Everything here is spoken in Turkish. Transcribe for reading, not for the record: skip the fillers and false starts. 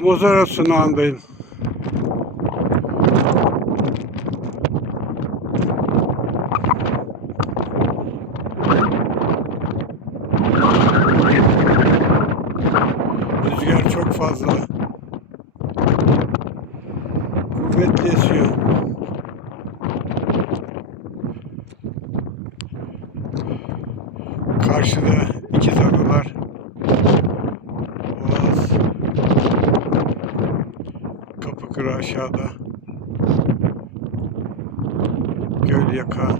Mozara sunağındayım. Rüzgar çok fazla. Kuvvetli esiyor. Karşıda İkizadalar, Boğaz, Kapıkırı aşağıda, Gölyaka.